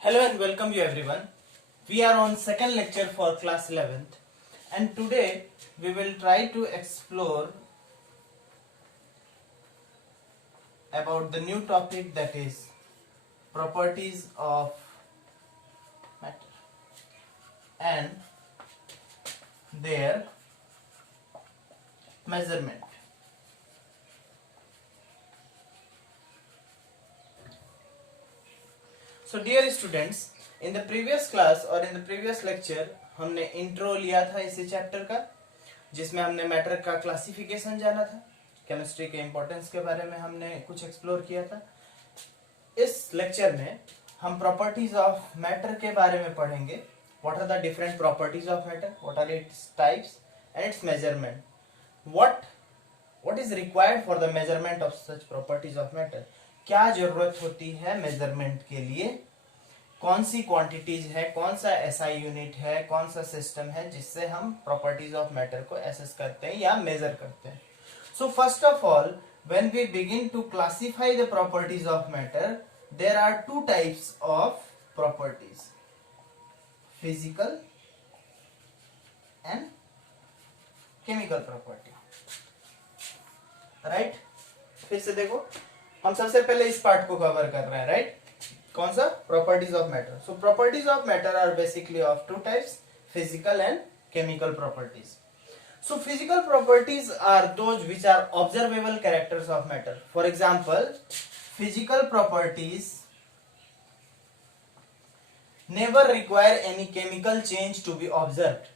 Hello and welcome you everyone. We are on second lecture for class 11th and today we will try to explore about the new topic, that is properties of matter and their measurement. So dear students, in the previous class or in the previous lecture हमने intro लिया था इसी chapter का, जिसमें हमने matter का classification जाना था, केमिस्ट्री के इंपॉर्टेंस के बारे में हमने कुछ एक्सप्लोर किया था। इस लेक्चर में हम प्रॉपर्टीज ऑफ मैटर के बारे में पढ़ेंगे। What are the different properties of matter, what are its types and its measurement, what is required for the measurement of such properties of matter. क्या जरूरत होती है मेजरमेंट के लिए, कौन सी क्वांटिटीज है, कौन सा एसआई यूनिट है, कौन सा सिस्टम है जिससे हम प्रॉपर्टीज ऑफ मैटर को एसेस करते हैं या मेजर करते हैं। So first of all, when we begin to classify the properties of matter, there are two types of properties: physical and chemical property. Right? फिर से देखो, हम सबसे पहले इस पार्ट को कवर कर रहे हैं, राइट? कौन सा? Properties of matter. So properties of matter are basically of two types: physical and chemical properties. So physical properties are those which are observable characters of matter. For example, physical properties never require any chemical change to be observed.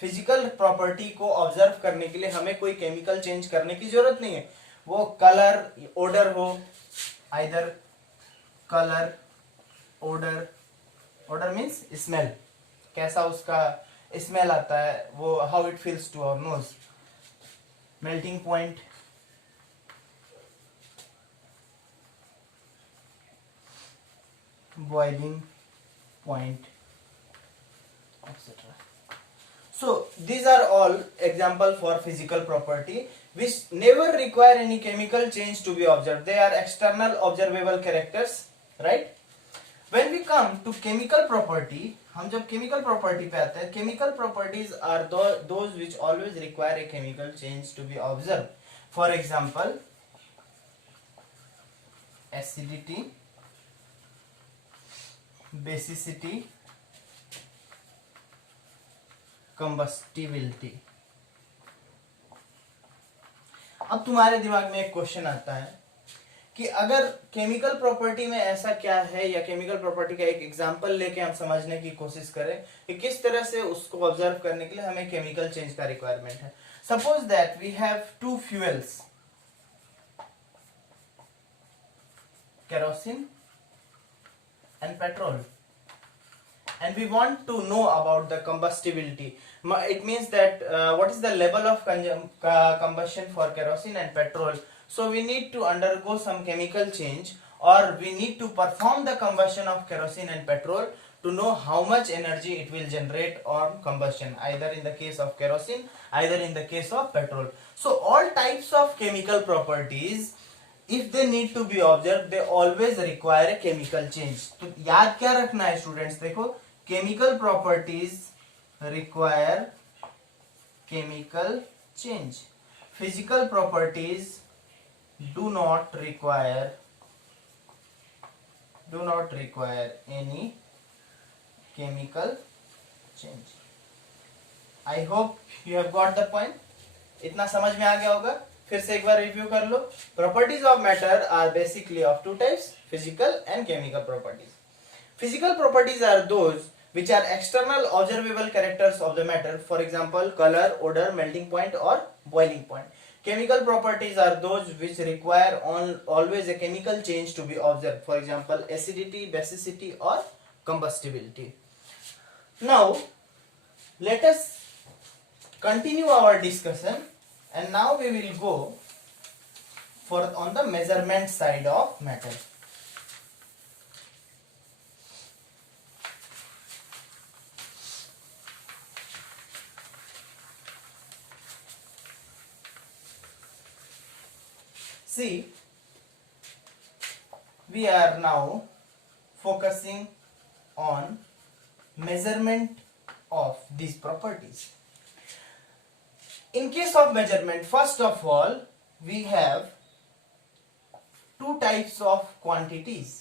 Physical property को observe करने के लिए हमें कोई chemical change करने की जरूरत नहीं है. वो कलर, ओडर हो, either colour, odour, odour means smell, कैसा उसका स्मेल आता है, वो how it feels to our nose, melting point, boiling point, etc. So these are all example for physical property which never require any chemical change to be observed. They are external observable characters, right? When we come to chemical property, हम जब chemical property पे आते हैं, chemical properties are those which always require a chemical change to be observed. For example, acidity, basicity, combustibility. अब तुम्हारे दिमाग में एक क्वेश्चन आता है कि अगर केमिकल प्रॉपर्टी में ऐसा क्या है, या केमिकल प्रॉपर्टी का एक एग्जांपल लेके हम समझने की कोशिश करें कि किस तरह से उसको ऑब्जर्व करने के लिए हमें केमिकल चेंज का रिक्वायरमेंट है. Suppose that we have two fuels, kerosene and petrol, and we want to know about the combustibility. It means that what is the level of combustion for kerosene and petrol. So we need to undergo some chemical change, or we need to perform the combustion of kerosene and petrol to know how much energy it will generate on combustion, either in the case of kerosene, either in the case of petrol. So all types of chemical properties, if they need to be observed, they always require a chemical change. तो याद क्या रखना है students, देखो, chemical properties require chemical change. Physical properties do not require any chemical change. I hope you have got the point. इतना समझ में आ गया होगा. फिर से एक बार रिव्यू कर लो. Properties of matter are basically of two types: physical and chemical properties. Physical properties are those which are external observable characters of the matter. For example, color, odor, melting point or boiling point. Chemical properties are those which require always a chemical change to be observed. For example, acidity, basicity or combustibility. Now let us continue our discussion, and now we will go for on the measurement side of matter. See, we are now focusing on measurement of these properties. In case of measurement, first of all, we have two types of quantities.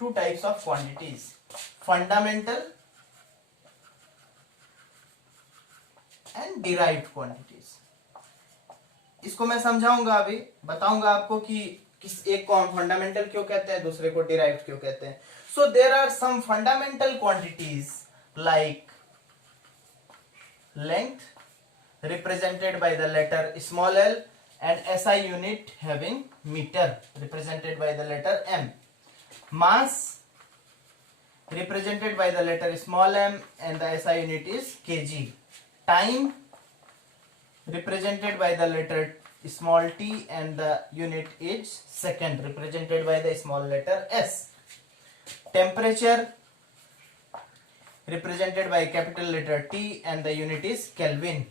Two types of quantities, fundamental and derived quantities. इसको मैं समझाऊंगा, अभी बताऊंगा आपको कि किस एक को हम फंडामेंटल क्यों कहते हैं, दूसरे को डिराइव्ड क्यों कहते हैं. So there are some fundamental quantities like length represented by the letter small l and SI unit having meter represented by the letter m. Mass represented by the letter small m and the SI unit is kg. Time represented by the letter small t and the unit is second represented by the small letter s. Temperature represented by capital letter T and the unit is Kelvin.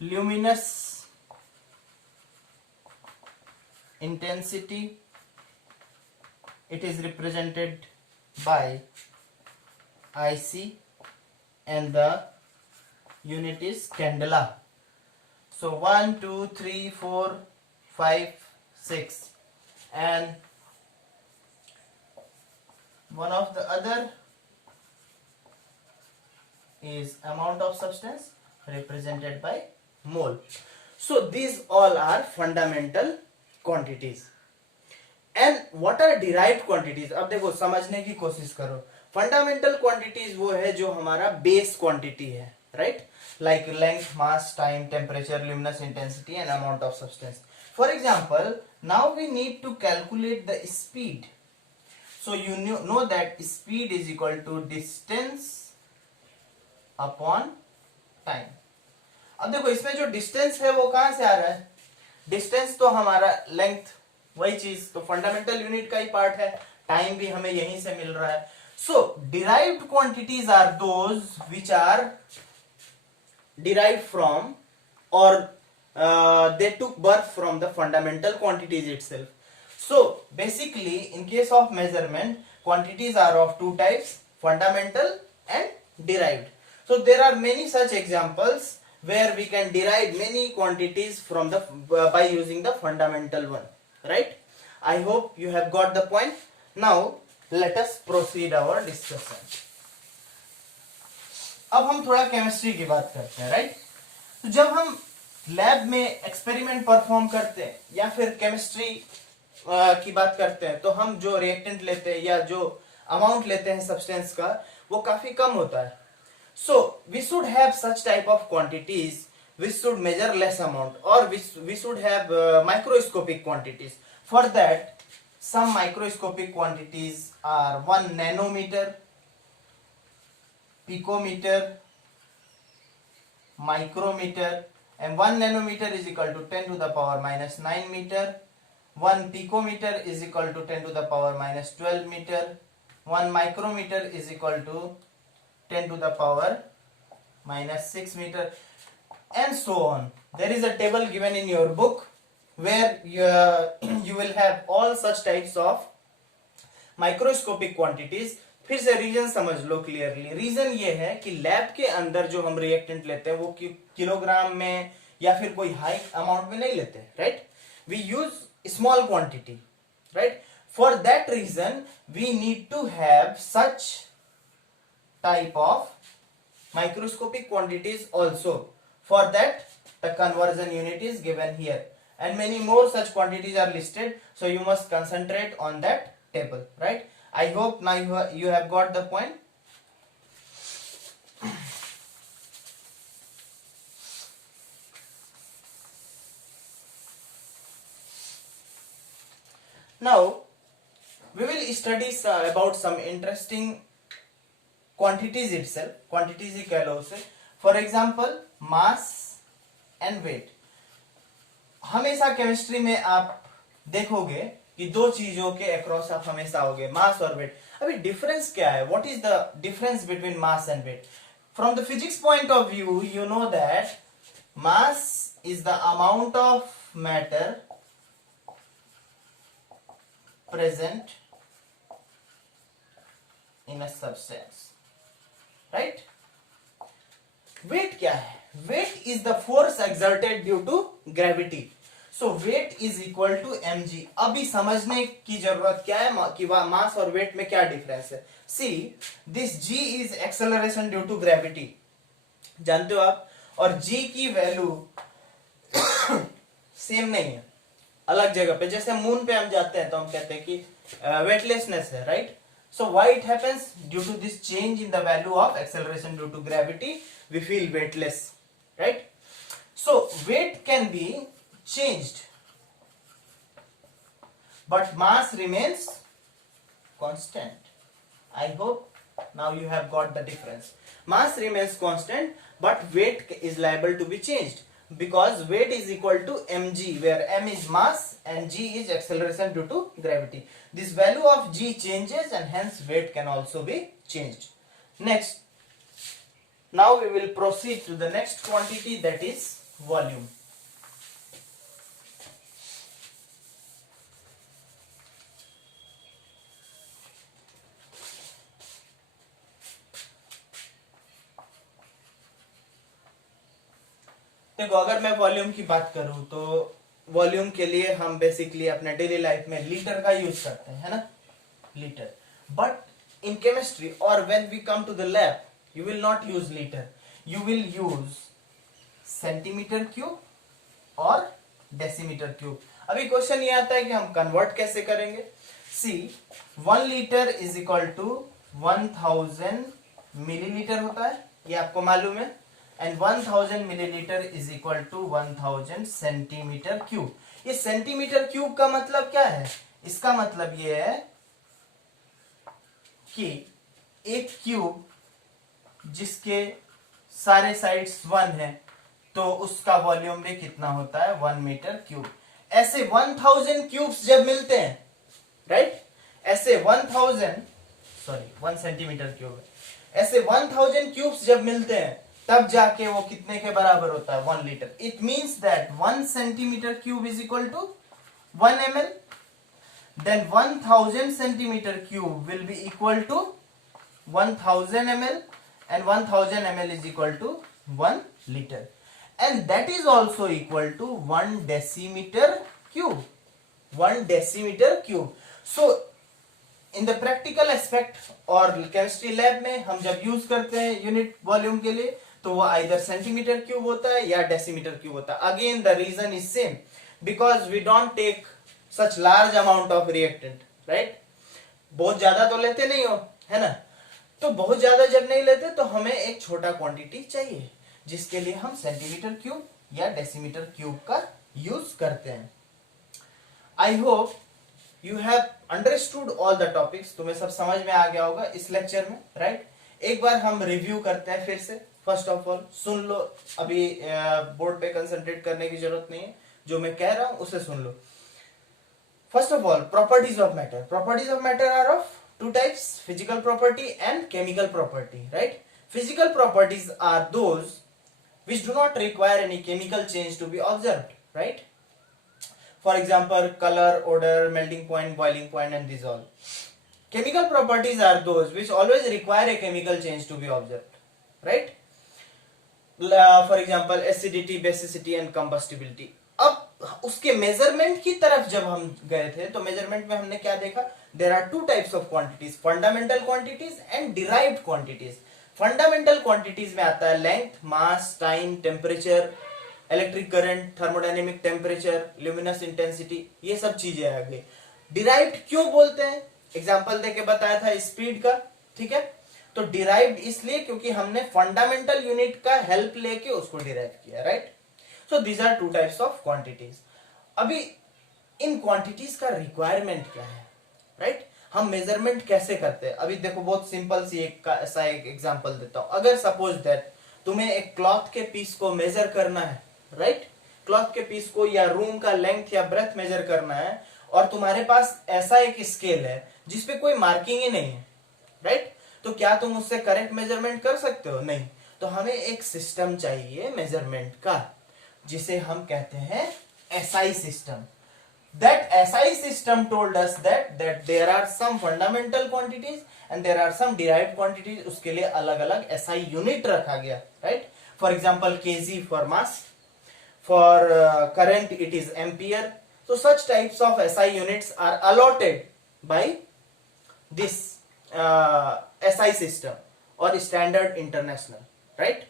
Luminous intensity, it is represented by IC and the unit is candela. So 1, 2, 3, 4, 5, 6 and one of the other is amount of substance represented by mole. So these all are fundamental quantities. And what are derived quantities? अब देखो समझने की कोशिश करो. Fundamental quantities वो है जो हमारा base quantity है, right? Like length, mass, time, temperature, luminous intensity and amount of substance. For example, now we need to calculate the speed. So you know that speed is equal to distance upon time. अब देखो इसमें जो distance है वो कहां से आ रहा है? Distance तो हमारा length, वही चीज तो फंडामेंटल यूनिट का ही पार्ट है. टाइम भी हमें यहीं से मिल रहा है. So derived quantities are those which are derived from or they took birth from the fundamental quantities itself. So basically in case of measurement, quantities are of two types, fundamental and derived. So there are many such examples where we can derive many quantities from the by using the fundamental one, right? I hope you have got the point. Now let us proceed our discussion. अब हम थोड़ा chemistry की बात करते हैं, right? तो जब हम लैब में एक्सपेरिमेंट परफॉर्म करते हैं या फिर केमिस्ट्री की बात करते हैं तो हम जो रिएक्टेंट लेते हैं या जो अमाउंट लेते हैं सब्सटेंस का वो काफी कम होता है. So we should have such type of quantities which should measure less amount or we should have microscopic quantities. For that some microscopic quantities are 1 nanometer, picometer, micrometer, and 1 nanometer is equal to 10 to the power minus 9 meter. 1 picometer is equal to 10 to the power minus 12 meter. 1 micrometer is equal to 10 to the power minus 6 meter, and so on. There is a table given in your book where you will have all such types of microscopic quantities. फिर से reason समझ लो clearly. Reason ये है कि lab के अंदर जो हम रिएक्टेंट लेते हैं वो किलोग्राम में या फिर कोई हाई अमाउंट में नहीं लेते, right? We use small quantity, right? For that reason we need to have such type of microscopic quantities also. For that the conversion unit is given here and many more such quantities are listed, so you must concentrate on that table, right? I hope now you have got the point. Now we will study about some interesting quantities itself. Quantities ही कह लो उसे. For example, mass and weight. हमेशा chemistry में आप देखोगे कि दो चीजों के अक्रॉस आप हमेशा होगे, मास और वेट. अभी डिफरेंस क्या है? What is the difference between mass and weight? From the physics point of view you know that mass is the amount of matter present in a substance, right? Weight क्या है? Weight is the force exerted due to gravity. So weight is equal to mg. अभी समझने की जरूरत क्या है कि मास और वेट में क्या डिफरेंस है. See, this g is acceleration due to gravity. जानते हो आप? और g की वैल्यू सेम नहीं है, अलग जगह पे. जैसे मून पे हम जाते हैं तो हम कहते हैं कि वेटलेसनेस है, right? So why it happens? Due to this change in the value of acceleration due to gravity, we feel weightless, right? So weight can be changed, but mass remains constant. I hope now you have got the difference. Mass remains constant, but weight is liable to be changed because weight is equal to mg, where m is mass and g is acceleration due to gravity. This value of g changes and hence weight can also be changed. Next, now we will proceed to the next quantity, that is volume. देखो, अगर मैं volume की बात करूं तो volume के लिए हम बेसिकली अपने डेली लाइफ में लीटर का यूज करते हैं, है ना, लीटर. बट इन केमिस्ट्री और when we come to the lab you will not use litre, you will use centimetre cube और डेसीमीटर क्यूब. अभी क्वेश्चन ये आता है कि हम कन्वर्ट कैसे करेंगे. See, 1 litre is equal to 1000 millilitre होता है, ये आपको मालूम है. And 1000 millilitre is equal to 1000 centimetre cube. ये सेंटीमीटर क्यूब का मतलब क्या है? इसका मतलब ये है कि एक क्यूब जिसके सारे साइड्स 1 है तो उसका वॉल्यूम भी कितना होता है? 1 मीटर क्यूब. ऐसे 1000 क्यूब्स जब मिलते हैं, राइट, ऐसे 1 सेंटीमीटर क्यूब है, ऐसे 1000 क्यूब्स जब मिलते हैं तब जाके वो कितने के बराबर होता है? 1 litre. It means that 1 centimetre cube is equal to 1 ml. Then 1000 centimetre cube will be equal to 1000 ml and 1000 ml is equal to 1 liter, and that is also equal to 1 decimeter cube. 1 decimeter cube. So in the practical aspect और chemistry lab में हम जब use करते हैं unit volume के लिए तो वो आइदर सेंटीमीटर क्यूब होता है या डेसीमीटर क्यूब होता है. Again the reason is same, because we don't take such large amount of reactant, right. बहुत ज्यादा तो लेते नहीं हो, है ना. तो बहुत ज्यादा जब नहीं लेते तो हमें एक छोटा क्वांटिटी चाहिए जिसके लिए हम सेंटीमीटर क्यूब या डेसीमीटर क्यूब का यूज करते हैं. I hope you have understood all the topics. तुम्हें सब समझ में आ गया होगा इस लेक्चर में, राइट. एक बार हम रिव्यू करते हैं फिर से. फर्स्ट ऑफ ऑल सुन लो, अभी बोर्ड पे कंसंट्रेट करने की जरूरत नहीं है, जो मैं कह रहा हूं उसे सुन लो. First of all, properties of matter. Properties of matter are of two types, physical property and chemical property, right. Physical properties are those which do not require any chemical change to be observed, right. For example, color, odor, melting point, boiling point and these all. Chemical properties are those which always require a chemical change to be observed, right. For example, acidity, basicity and combustibility. अब उसके measurement की तरफ जब हम गए थे तो measurement में हमने क्या देखा? There are 2 types of quantities, fundamental quantities and derived quantities. Fundamental quantities में आता है length, mass, time, temperature, electric current, thermodynamic temperature, luminous intensity, ये सब चीजें आ गई. डिराइव्ड क्यों बोलते हैं? एग्जांपल देके बताया था स्पीड का, ठीक है. तो डिराइव्ड इसलिए क्योंकि हमने फंडामेंटल यूनिट का हेल्प लेके उसको डिराइव किया, right. So these are 2 types of quantities. अभी इन क्वांटिटीज का रिक्वायरमेंट क्या है, राइट. हम मेजरमेंट कैसे करते हैं? अभी देखो, बहुत सिंपल सी ऐसा एक एग्जांपल देता हूं. अगर सपोज दैट तुम्हें एक क्लॉथ के पीस को मेजर करना है, राइट. क्लॉथ के पीस को या रूम का लेंथ या ब्रेथ मेजर करना है और तुम्हारे पास ऐसा एक स्केल है जिसपे कोई मार्किंग ही नहीं है, राइट. तो क्या तुम उससे करेक्ट मेजरमेंट कर सकते हो? नहीं. तो हमें एक सिस्टम चाहिए मेजरमेंट का जिसे हम कहते हैं SI system. that SI system told us that there are some fundamental quantities and there are some derived quantities. उसके लिए अलग अलग SI unit रखा गया, right? For example, kg for mass, for current it is ampere. So such types of SI units are allotted by this SI system or standard international, right?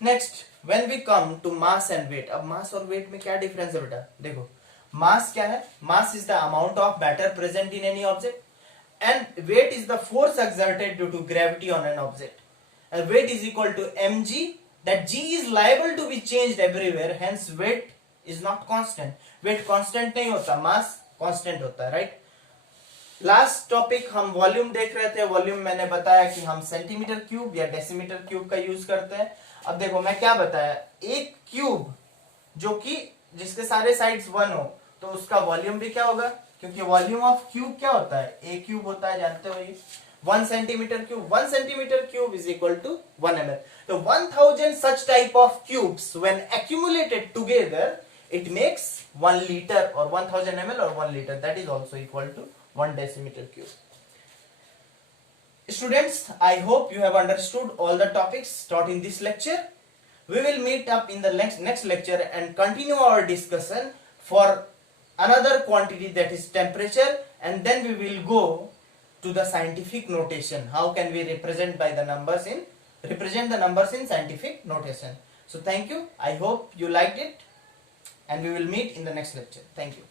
Next, when we come to mass and weight, अब mass और weight में क्या difference है बेटा? देखो, mass क्या है? Mass is the amount of matter present in any object, and weight is the force exerted due to gravity on an object. And weight is equal to mg. That g is liable to be changed everywhere. Hence, weight is not constant. Weight constant नहीं होता, mass constant होता है, right? Last topic हम volume देख रहे थे. Volume मैंने बताया कि हम सेंटीमीटर क्यूब या डेसीमीटर क्यूब का यूज करते हैं. अब देखो मैं क्या बताया, एक क्यूब जो कि जिसके सारे साइड्स 1 हो तो उसका वॉल्यूम भी क्या होगा, क्योंकि वॉल्यूम ऑफ क्यूब क्या होता है, ए क्यूब होता है, जानते हो ये. 1 centimetre cube, 1 centimetre cube is equal to 1 ml. तो 1000 such type of cubes when accumulated together it makes 1 liter or 1000 ml or 1 liter. That is also equal to 1 decimeter cube. Students, I hope you have understood all the topics taught in this lecture. We will meet up in the next lecture and continue our discussion for another quantity, that is temperature, and then we will go to the scientific notation. How can we represent the numbers in scientific notation? So thank you. I hope you liked it, and we will meet in the next lecture. Thank you.